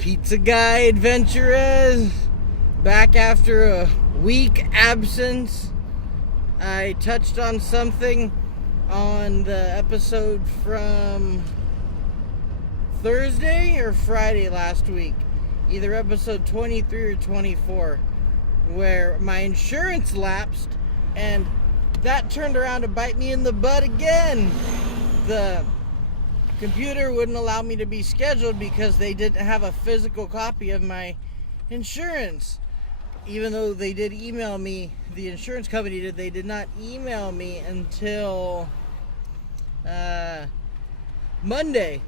Pizza Guy AdventurEZ, back after a week absence. I touched on something on the episode from Thursday or Friday last week, either episode 23 or 24, where my insurance lapsed and that turned around to bite me in the butt again. The computer wouldn't allow me to be scheduled because they didn't have a physical copy of my insurance. Even though they did email me, the insurance company did, they did not email me until Monday.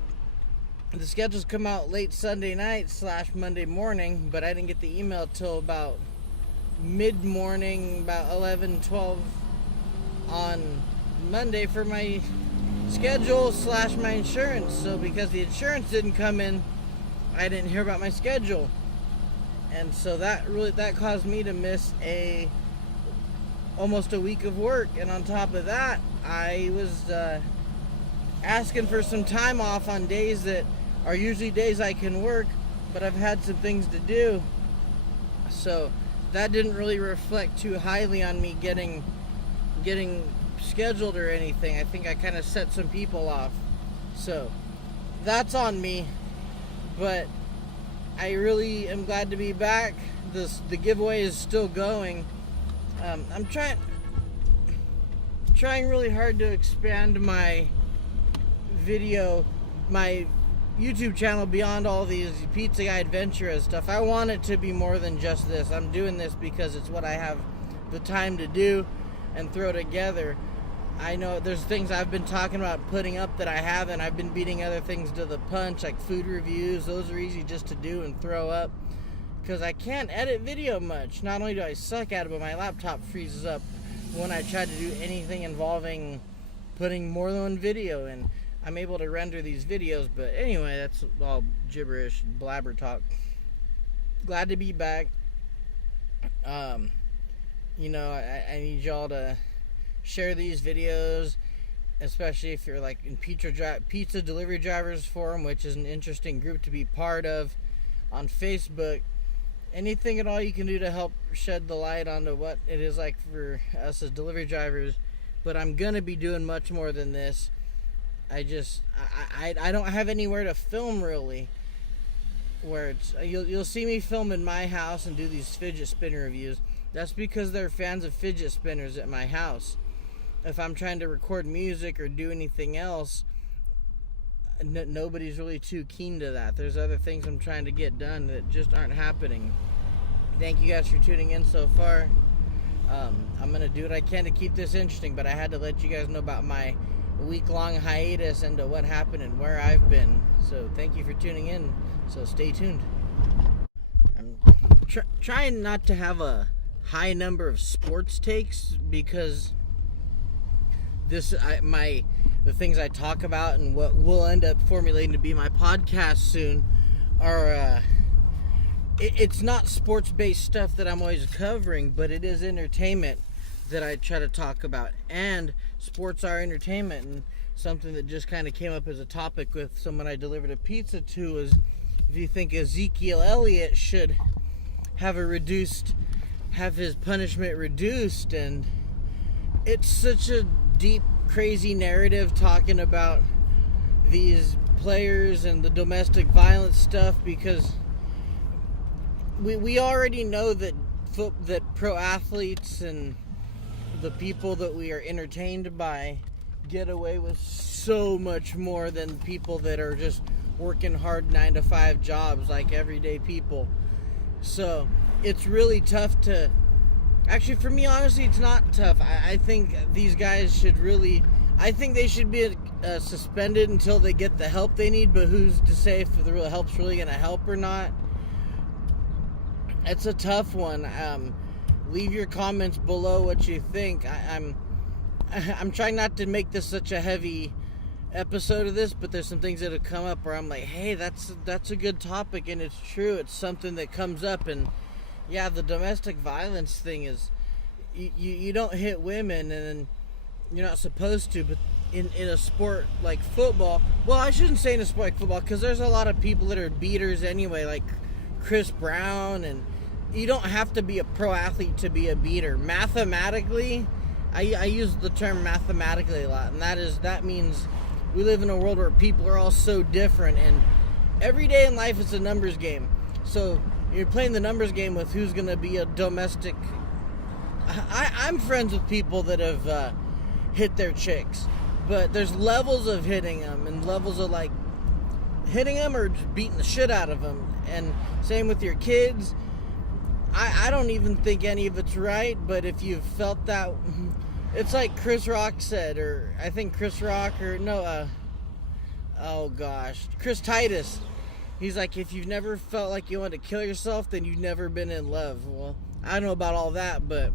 The schedules come out late Sunday night / Monday morning, but I didn't get the email till about mid-morning, about 11, 12 on Monday for my schedule / my insurance. So because the insurance didn't come in, I didn't hear about my schedule, and so that caused me to miss almost a week of work. And on top of that, I was asking for some time off on days that are usually days I can work, but I've had some things to do, so that didn't really reflect too highly on me getting scheduled or anything. I think I kind of set some people off, so that's on me. But I really am glad to be back. The giveaway is still going. I'm trying really hard to expand my YouTube channel beyond all these Pizza Guy AdventurEZ stuff. I want it to be more than just this. I'm doing this because it's what I have the time to do and throw together. I know there's things I've been talking about putting up that I haven't. I've been beating other things to the punch, like food reviews. Those are easy just to do and throw up, because I can't edit video much. Not only do I suck at it, but my laptop freezes up when I try to do anything involving putting more than one video in. I'm able to render these videos, but anyway, that's all gibberish, blabber talk. Glad to be back. I need y'all to share these videos, especially if you're like in pizza delivery drivers forum, which is an interesting group to be part of on Facebook. Anything at all you can do to help shed the light onto what it is like for us as delivery drivers. But I'm gonna be doing much more than this. I don't have anywhere to film really, where you'll see me film in my house and do these fidget spinner reviews. That's because they're fans of fidget spinners at my house. If I'm trying to record music or do anything else, nobody's really too keen to that. There's other things I'm trying to get done that just aren't happening. Thank you guys for tuning in so far. I'm going to do what I can to keep this interesting, but I had to let you guys know about my week-long hiatus and what happened and where I've been. So thank you for tuning in. So stay tuned. I'm trying not to have a high number of sports takes, because the things I talk about and what will end up formulating to be my podcast soon are it's not sports-based stuff that I'm always covering, but it is entertainment that I try to talk about, and sports are entertainment. And something that just kind of came up as a topic with someone I delivered a pizza to is, if you think Ezekiel Elliott should have his punishment reduced. And it's such a deep, crazy narrative talking about these players and the domestic violence stuff, because we already know that pro athletes and the people that we are entertained by get away with so much more than people that are just working hard 9-to-5 jobs like everyday people. So it's really tough to... Actually, for me, honestly, it's not tough. I think these guys should really... I think they should be suspended until they get the help they need, but who's to say if the real help's really going to help or not? It's a tough one. Leave your comments below what you think. I'm trying not to make this such a heavy episode of this, but there's some things that have come up where I'm like, hey, that's a good topic, and it's true. It's something that comes up. And yeah, the domestic violence thing is, you don't hit women, and you're not supposed to, but in a sport like football. Well, I shouldn't say in a sport like football, because there's a lot of people that are beaters anyway, like Chris Brown, and you don't have to be a pro athlete to be a beater. Mathematically, I use the term mathematically a lot, and that means we live in a world where people are all so different, and every day in life is a numbers game. So you're playing the numbers game with who's going to be a domestic. I'm friends with people that have hit their chicks, but there's levels of hitting them and levels of like hitting them or just beating the shit out of them. And same with your kids. I don't even think any of it's right, but if you've felt that, it's like Chris Rock said, or I think Chris Rock, or no, Chris Titus. He's like, if you've never felt like you want to kill yourself, then you've never been in love. Well, I don't know about all that, but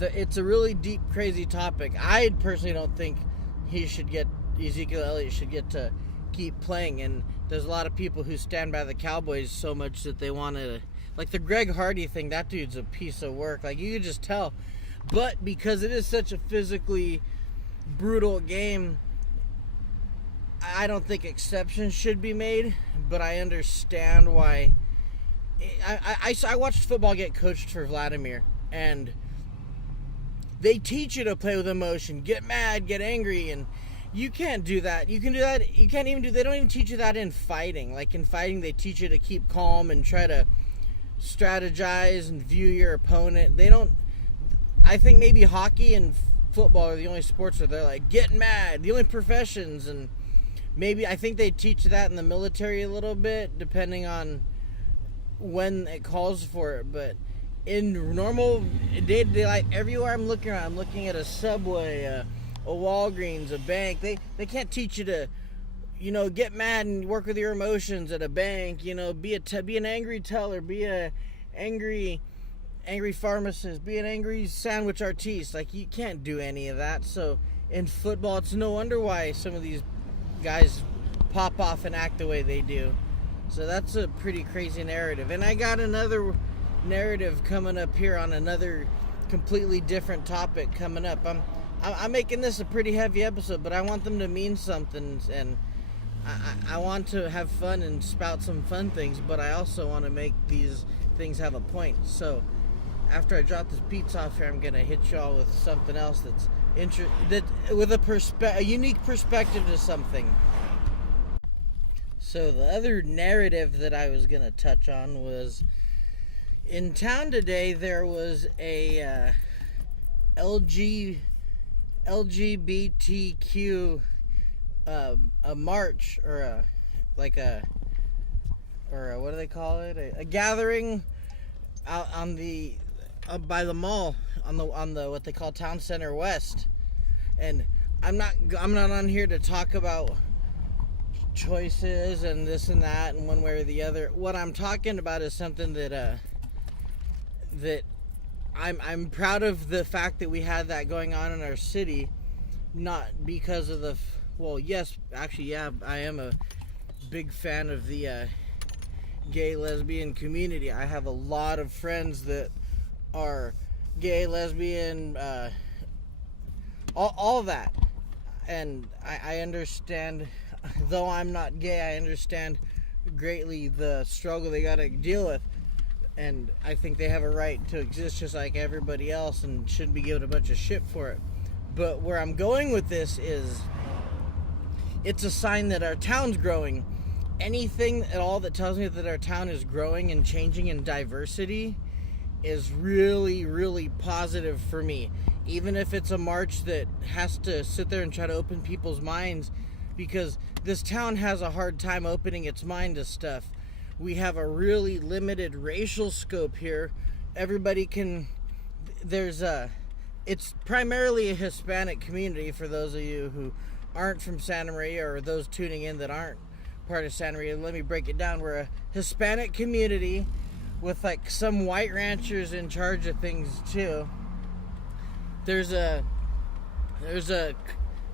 it's a really deep, crazy topic. I personally don't think Ezekiel Elliott should get to keep playing, and there's a lot of people who stand by the Cowboys so much that they want to, like the Greg Hardy thing, that dude's a piece of work. Like, you could just tell. But because it is such a physically brutal game, I don't think exceptions should be made, but I understand why. I watched football get coached for Vladimir, and they teach you to play with emotion, get mad, get angry, and you can't do that. You can do that. You can't even do. They don't even teach you that in fighting. Like in fighting, they teach you to keep calm and try to strategize and view your opponent. They don't. I think maybe hockey and football are the only sports where they're like get mad. The only professions, and maybe I think they teach that in the military a little bit, depending on when it calls for it. But in normal day-to-day life, everywhere I'm looking around, I'm looking at a Subway, a Walgreens, a bank. They can't teach you to, get mad and work with your emotions at a bank. Be an angry teller, be a angry pharmacist, be an angry sandwich artiste. Like, you can't do any of that. So in football, it's no wonder why some of these guys pop off and act the way they do. So that's a pretty crazy narrative. And I got another narrative coming up here on another completely different topic coming up. I'm making this a pretty heavy episode, but I want them to mean something, and I want to have fun and spout some fun things, but I also want to make these things have a point. So after I drop this pizza off here, I'm gonna hit y'all with something else that's with a unique perspective to something. So the other narrative that I was gonna touch on was, in town today there was a LGBTQ a march, or what do they call it? A gathering out on the by the mall on the what they call Town Center West. And I'm not on here to talk about choices and this and that and one way or the other. What I'm talking about is something that I'm proud of, the fact that we had that going on in our city, not because of yes, actually, yeah, I am a big fan of the gay, lesbian community. I have a lot of friends that are gay, lesbian, all that. And I understand, though I'm not gay, I understand greatly the struggle they got to deal with. And I think they have a right to exist just like everybody else and shouldn't be given a bunch of shit for it. But where I'm going with this is, it's a sign that our town's growing. Anything at all that tells me that our town is growing and changing in diversity is really, really positive for me. Even if it's a march that has to sit there and try to open people's minds, because this town has a hard time opening its mind to stuff. We have a really limited racial scope here. Everybody can, it's primarily a Hispanic community, for those of you who aren't from Santa Maria, or those tuning in that aren't part of Santa Maria. Let me break it down. We're a Hispanic community with like some white ranchers in charge of things too. There's a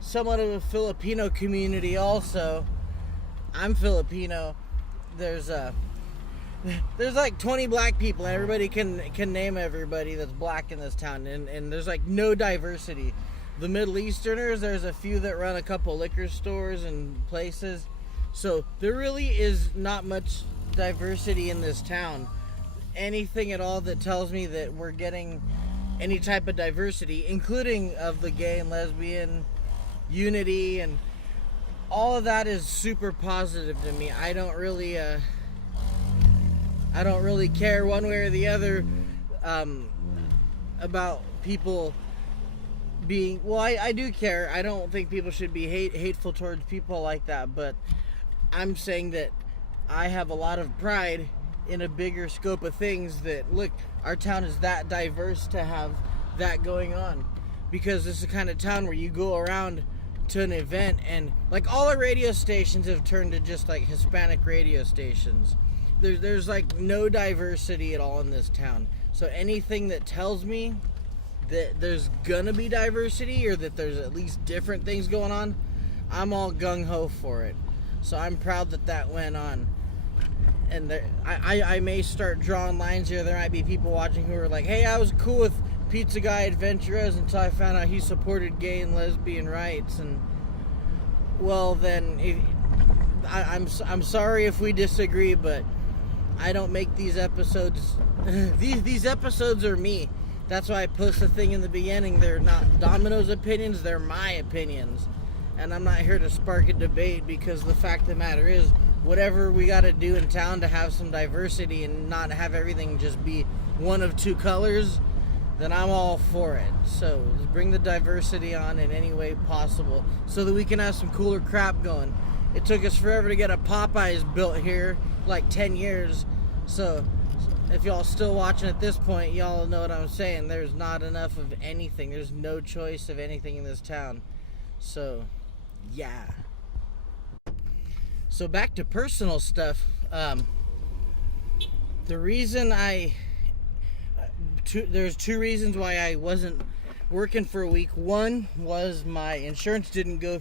somewhat of a Filipino community also. I'm Filipino. There's like 20 black people, and everybody can name everybody that's black in this town, and there's like no diversity. the Middle Easterners. There's a few that run a couple liquor stores and places. So there really is not much diversity in this town. Anything at all that tells me that we're getting any type of diversity, including of the gay and lesbian unity, and all of that is super positive to me. I don't really care one way or the other about people being, well, I do care. I don't think people should be hateful towards people like that, but I'm saying that I have a lot of pride in a bigger scope of things, that, look, our town is that diverse to have that going on, because this is the kind of town where you go around to an event and, like, all our radio stations have turned to just like Hispanic radio stations. There's like no diversity at all in this town. So anything that tells me that there's gonna be diversity, or that there's at least different things going on, I'm all gung-ho for it. So I'm proud that went on. And I may start drawing lines here. There might be people watching who are like, hey, I was cool with Pizza Guy AdventurEZ until I found out he supported gay and lesbian rights. And, well, then I'm sorry if we disagree, but I don't make these episodes. These episodes are me. That's why I post a thing in the beginning. They're not Domino's opinions, they're my opinions. And I'm not here to spark a debate, because the fact of the matter is, whatever we got to do in town to have some diversity and not have everything just be one of two colors, then I'm all for it. So let's bring the diversity on in any way possible so that we can have some cooler crap going. It took us forever to get a Popeyes built here, like 10 years. So if y'all still watching at this point, y'all know what I'm saying. There's not enough of anything. There's no choice of anything in this town. So, yeah. So back to personal stuff. The reason there's two reasons why I wasn't working for a week. One was my insurance didn't go.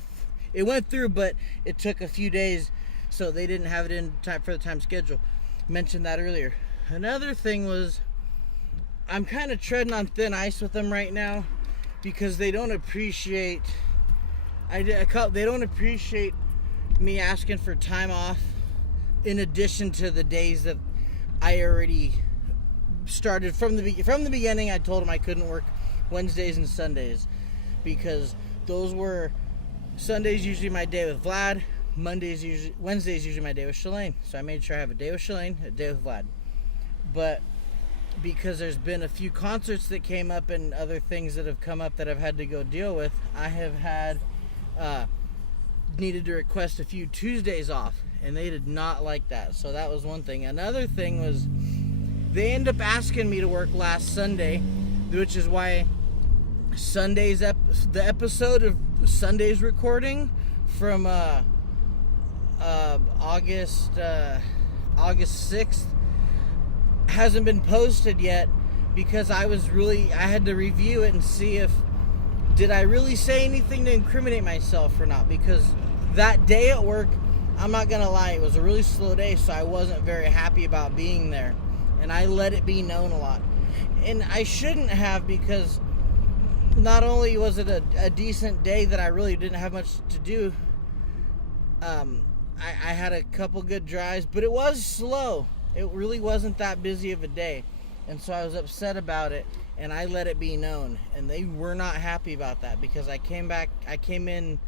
It went through, but it took a few days, so they didn't have it in time for the time schedule. Mentioned that earlier. Another thing was, I'm kind of treading on thin ice with them right now, because they don't appreciate. They don't appreciate me asking for time off in addition to the days that I already started from the beginning. I told them I couldn't work Wednesdays and Sundays, because those were Sundays usually my day with Vlad, Wednesdays usually my day with Shalane. So I made sure I have a day with Shalane, a day with Vlad. But because there's been a few concerts that came up and other things that have come up that I've had to go deal with, I have had needed to request a few Tuesdays off, and they did not like that. So that was one thing. Another thing was, they ended up asking me to work last Sunday, which is why the episode of Sunday's recording from August 6th hasn't been posted yet, because I had to review it and see if did I really say anything to incriminate myself or not, because that day at work, I'm not gonna lie, it was a really slow day, so I wasn't very happy about being there, and I let it be known a lot. And I shouldn't have, because not only was it a decent day that I really didn't have much to do, I had a couple good drives, but it was slow. It really wasn't that busy of a day, and so I was upset about it, and I let it be known, and they were not happy about that, because I came in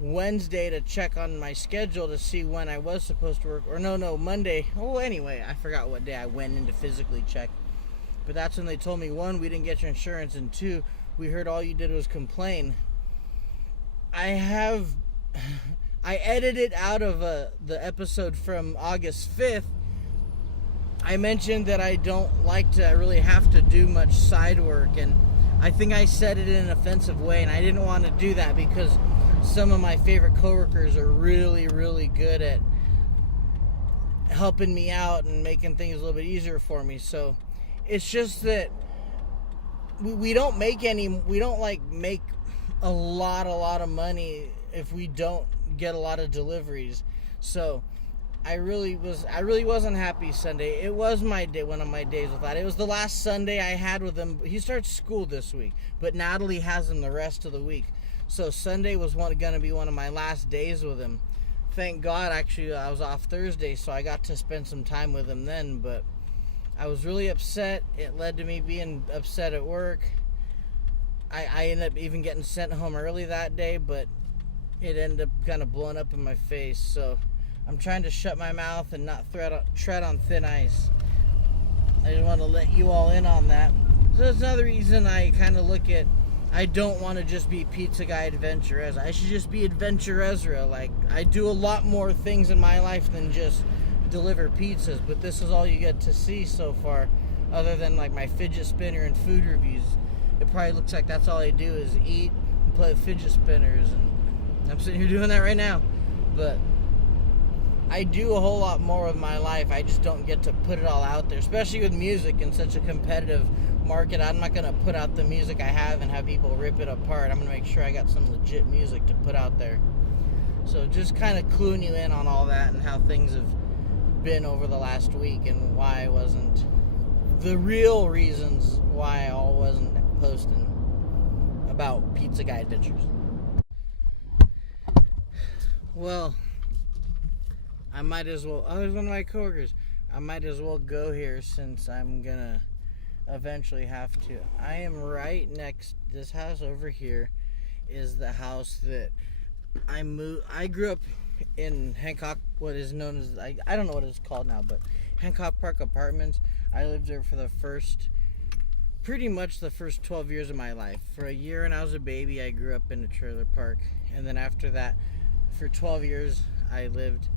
Wednesday to check on my schedule to see when I was supposed to work, or no, Monday. Oh, anyway, I forgot what day I went in to physically check, but that's when they told me, one, we didn't get your insurance, and two, we heard all you did was complain. I edited out of the episode from August 5th. I mentioned that I don't like to really have to do much side work, and I think I said it in an offensive way, and I didn't want to do that, because some of my favorite coworkers are really, really good at helping me out and making things a little bit easier for me. So it's just that we don't make a lot of money if we don't get a lot of deliveries. So I really wasn't happy Sunday. It was my day, one of my days without it. It was the last Sunday I had with him. He starts school this week, but Natalie has him the rest of the week. So Sunday was going to be one of my last days with him. Thank God, actually, I was off Thursday, so I got to spend some time with him then, but I was really upset. It led to me being upset at work. I ended up even getting sent home early that day, but it ended up kind of blowing up in my face, so I'm trying to shut my mouth and not tread on thin ice. I just want to let you all in on that. So that's another reason I kind of look at, I don't want to just be Pizza Guy AdventurEZ. I should just be Adventure Ezra. Like, I do a lot more things in my life than just deliver pizzas, but this is all you get to see so far, other than like my fidget spinner and food reviews. It probably looks like that's all I do is eat and play with fidget spinners, and I'm sitting here doing that right now. But I do a whole lot more with my life. I just don't get to put it all out there, especially with music in such a competitive market. I'm not going to put out the music I have and have people rip it apart. I'm going to make sure I got some legit music to put out there. So just kind of cluing you in on all that and how things have been over the last week and why I wasn't, the real reasons why I wasn't posting about Pizza Guy Adventures. Well, I might as well, there's one of my coworkers. I might as well go here since I'm gonna eventually have to. I am right next, this house over here is the house that I grew up in Hancock, what is known as, I don't know what it's called now, but Hancock Park Apartments. I lived there for pretty much the first 12 years of my life. For a year when I was a baby, I grew up in a trailer park. And then after that, for 12 years, I lived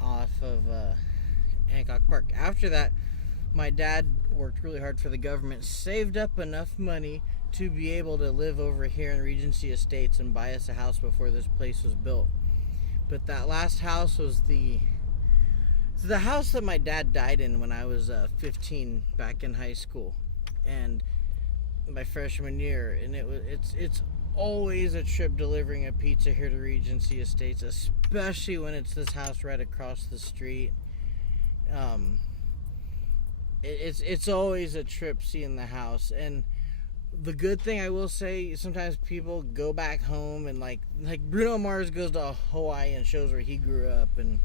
off of Hancock Park. After that, my dad worked really hard for the government, saved up enough money to be able to live over here in Regency Estates and buy us a house before this place was built. But that last house was the house that my dad died in when I was 15 back in high school and my freshman year. And it's always a trip delivering a pizza here to Regency Estates, especially when it's this house right across the street. It's always a trip seeing the house. And the good thing I will say, sometimes people go back home and like Bruno Mars goes to Hawaii and shows where he grew up, and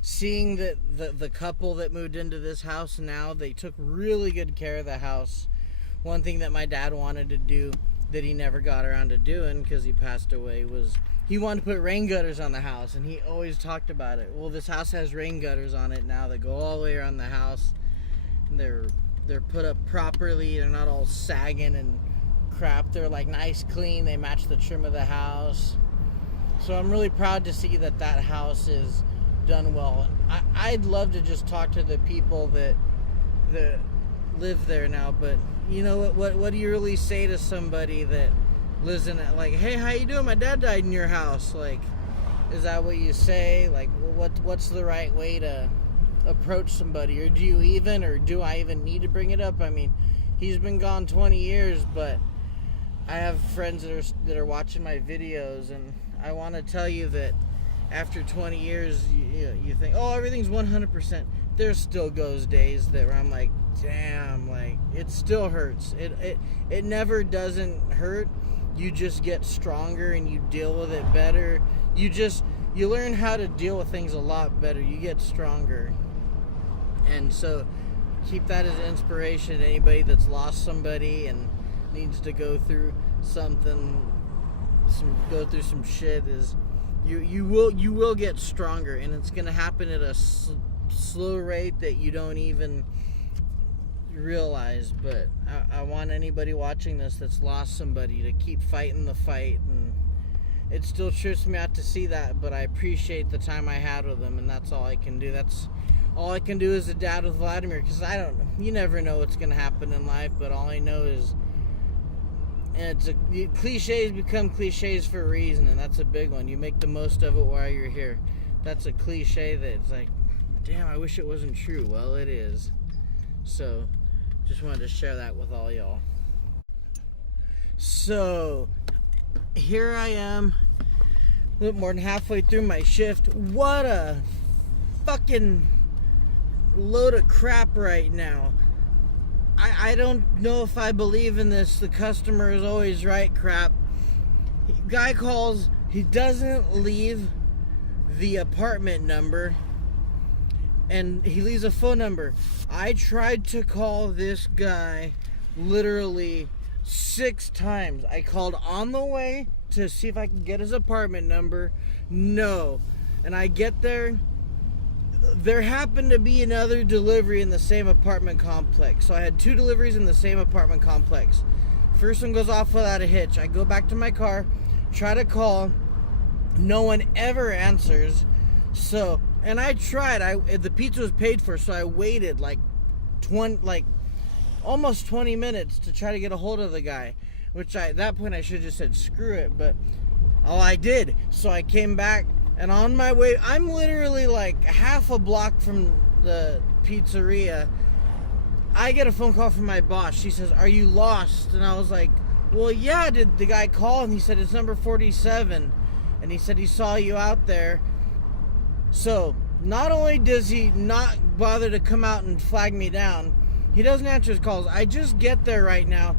seeing that the couple that moved into this house now, they took really good care of the house. One thing that my dad wanted to do that he never got around to doing because he passed away was he wanted to put rain gutters on the house, and he always talked about it. Well, this house has rain gutters on it now that go all the way around the house. And they're put up properly. They're not all sagging and crap. They're like nice, clean. They match the trim of the house. So I'm really proud to see that house is done well. I'd love to just talk to the people that live there now, but you know what do you really say to somebody that lives in it? Like, hey, how you doing? My dad died in your house. Like, is that what you say? Like, what's the right way to approach somebody? Or do I even need to bring it up? I mean, he's been gone 20 years, but I have friends that are watching my videos, and I want to tell you that after 20 years, you think, oh, everything's 100%. There still goes days where I'm like, damn, like, it still hurts. It never doesn't hurt. You just get stronger and you deal with it better. You learn how to deal with things a lot better. You get stronger. And so keep that as inspiration to anybody that's lost somebody and needs to go through something, go through some shit. Is you will get stronger, and it's going to happen at a slow rate that you don't even realize. But I want anybody watching this that's lost somebody to keep fighting the fight. And it still trips me out to see that, but I appreciate the time I had with them, and that's all I can do. That's all I can do as a dad with Vladimir, because you never know what's going to happen in life. But all I know is, and cliches become cliches for a reason, and that's a big one. You make the most of it while you're here. That's a cliche that's like, damn, I wish it wasn't true. Well, it is. So just wanted to share that with all y'all. So here I am a little more than halfway through my shift. What a fucking load of crap right now. I don't know if I believe in this the customer is always right crap. Guy calls, he doesn't leave the apartment number, and he leaves a phone number. I tried to call this guy literally 6 times. I called on the way to see if I can get his apartment number. No. And I get there. There happened to be another delivery in the same apartment complex. So I had 2 deliveries in the same apartment complex. First one goes off without a hitch. I go back to my car, try to call. No one ever answers. So, and I tried. The pizza was paid for, so I waited almost 20 minutes to try to get a hold of the guy. Which at that point I should have just said screw it, but I did. So I came back. And on my way, I'm literally like half a block from the pizzeria. I get a phone call from my boss. She says, "Are you lost?" And I was like, "Well, yeah." Did the guy call? And he said, "It's number 47. And he said he saw you out there." So not only does he not bother to come out and flag me down, he doesn't answer his calls. I just get there right now,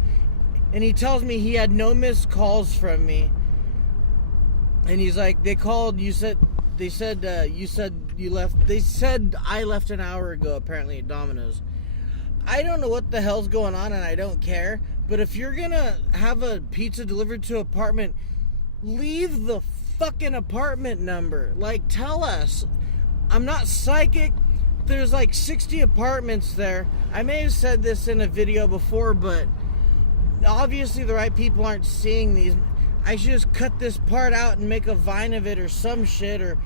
and he tells me he had no missed calls from me. And he's like, they said you left. They said I left an hour ago, apparently, at Domino's. I don't know what the hell's going on, and I don't care. But if you're gonna have a pizza delivered to an apartment, leave the fucking apartment number. Like, tell us. I'm not psychic. There's like 60 apartments there. I may have said this in a video before, but obviously the right people aren't seeing these. I should just cut this part out and make a vine of it or some shit, or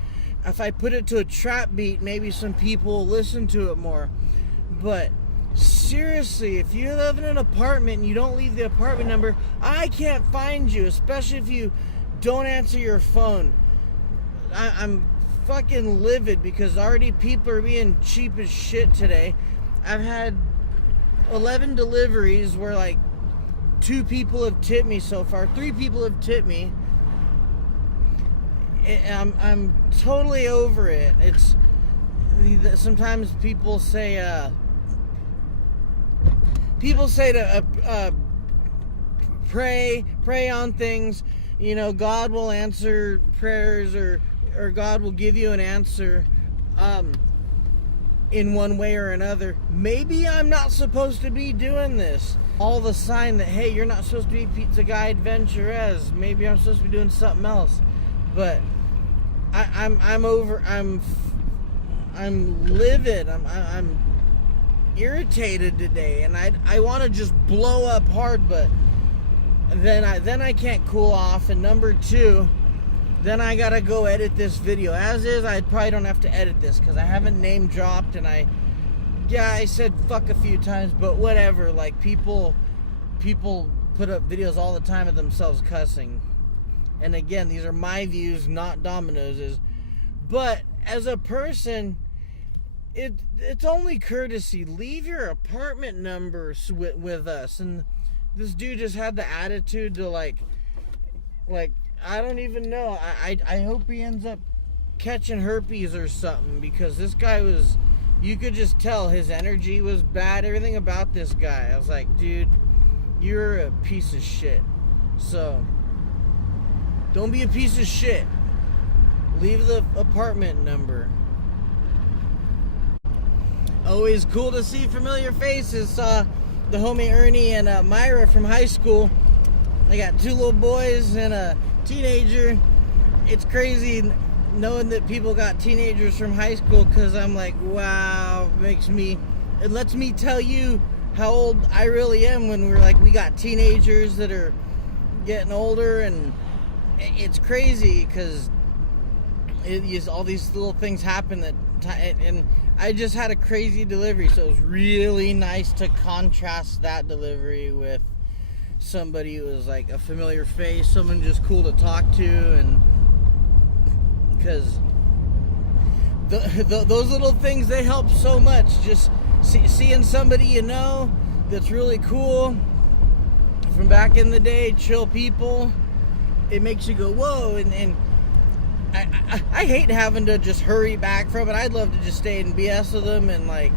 if I put it to a trap beat, maybe some people will listen to it more. But seriously, if you live in an apartment and you don't leave the apartment number, I can't find you, especially if you don't answer your phone. I'm fucking livid because already people are being cheap as shit today. I've had 11 deliveries where like 2 people have tipped me so far. 3 people have tipped me. I'm totally over it. It's sometimes people say to pray on things. You know, God will answer prayers, or God will give you an answer in one way or another. Maybe I'm not supposed to be doing this. All the sign that, hey, you're not supposed to be Pizza Guy AdventurEZ. Maybe I'm supposed to be doing something else. But I'm livid. I'm irritated today, and I want to just blow up hard, but then I can't cool off. And number 2, then I gotta go edit this video. As is, I probably don't have to edit this because I haven't name dropped, and I said fuck a few times, but whatever. Like, people put up videos all the time of themselves cussing. And again, these are my views, not Domino's's. But as a person, it's only courtesy. Leave your apartment numbers with us. And this dude just had the attitude to like I don't even know. I hope he ends up catching herpes or something, because this guy was, you could just tell his energy was bad. Everything about this guy, I was like, dude, you're a piece of shit. So don't be a piece of shit. Leave the apartment number. Always cool to see familiar faces. Saw the homie Ernie and Myra from high school. They got 2 little boys and a teenager. It's crazy knowing that people got teenagers from high school, because I'm like, wow, it lets me tell you how old I really am when we're like, we got teenagers that are getting older. And it's crazy because all these little things happen and I just had a crazy delivery, so it was really nice to contrast that delivery with somebody who was like a familiar face, someone just cool to talk to. And because those little things, they help so much. Just seeing somebody you know that's really cool from back in the day, chill people, it makes you go, whoa. And I hate having to just hurry back from it. I'd love to just stay and BS with them and like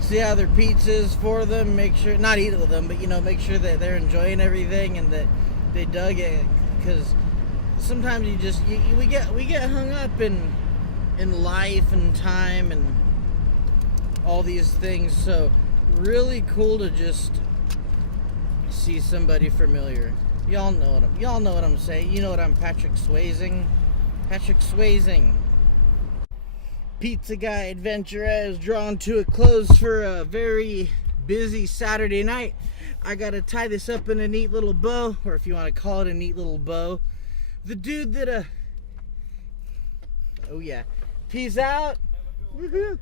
see how their pizza's for them, make sure, not eat it with them, but you know, make sure that they're enjoying everything and that they dug it, because sometimes we get hung up in life and time and all these things. So really cool to just see somebody familiar. Y'all know what I'm saying. You know what I'm Patrick Swayzing. Pizza Guy AdventurEZ drawn to a close for a very busy Saturday night. I gotta tie this up in a neat little bow, or if you want to call it a neat little bow. The dude that oh yeah, peace out. Woohoo!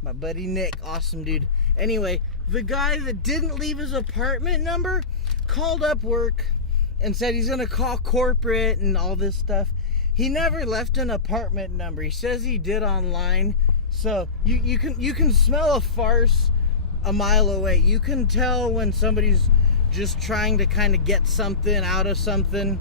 My buddy Nick, awesome dude. Anyway, the guy that didn't leave his apartment number called up work and said he's gonna call corporate and all this stuff. He never left an apartment number. He says he did online. So you can smell a farce a mile away. You can tell when somebody's just trying to kind of get something out of something.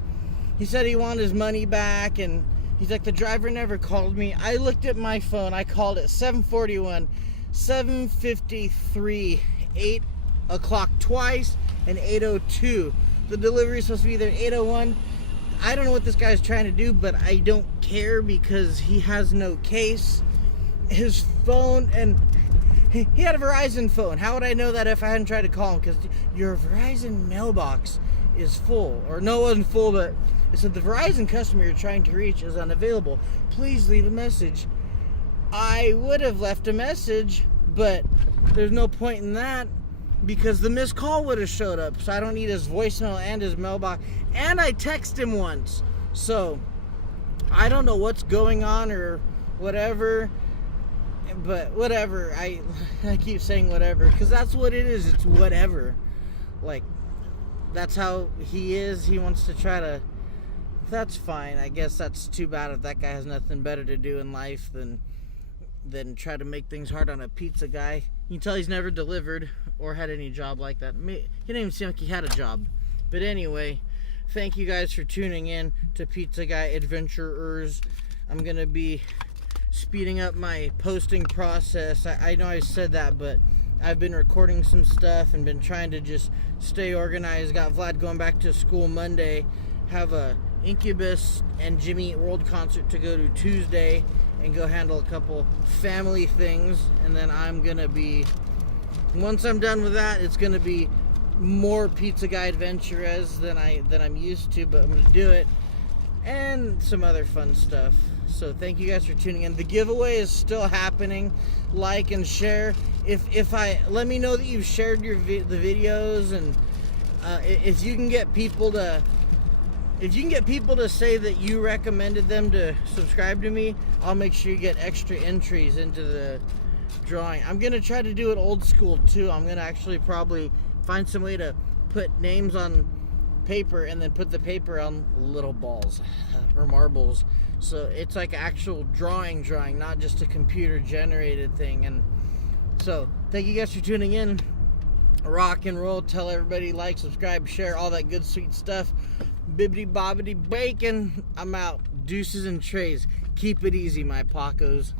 He said he wanted his money back, and he's like, the driver never called me. I looked at my phone. I called at 7:41, 7:53, 8 o'clock twice, and 8:02. The delivery is supposed to be there at 8:01. I don't know what this guy's trying to do, but I don't care because he has no case. His phone, and he had a Verizon phone. How would I know that if I hadn't tried to call him? Because your Verizon mailbox is full. Or no, it wasn't full, but it said the Verizon customer you're trying to reach is unavailable. Please leave a message. I would have left a message, but there's no point in that because the missed call would have showed up. So I don't need his voicemail and his mailbox. And I texted him once. So I don't know what's going on or whatever. But whatever. I keep saying whatever because that's what it is. It's whatever. Like, that's how he is. He wants to try to... That's fine. I guess that's too bad if that guy has nothing better to do in life than try to make things hard on a pizza guy. You can tell he's never delivered or had any job like that. He didn't even seem like he had a job. But anyway, thank you guys for tuning in to Pizza Guy AdventurEZ. I'm going to be speeding up my posting process. I know I said that, but I've been recording some stuff and been trying to just stay organized. Got Vlad going back to school Monday. Have a Incubus and Jimmy Eat World concert to go to Tuesday and go handle a couple family things. And then I'm going to be, once I'm done with that, it's going to be more Pizza Guy AdventurEZ than I'm used to, but I'm going to do it. And some other fun stuff. So thank you guys for tuning in. The giveaway is still happening. Like and share. Let me know that you've shared the videos, and if you can get people to say that you recommended them to subscribe to me, I'll make sure you get extra entries into the drawing. I'm gonna try to do it old school too. I'm gonna actually probably find some way to put names on paper and then put the paper on little balls or marbles, so it's like actual drawing, not just a computer generated thing. And so thank you guys for tuning in. Rock and roll. Tell everybody, like, subscribe, share, all that good sweet stuff. Bibbidi bobbidi bacon. I'm out. Deuces and trays. Keep it easy, my Pacos.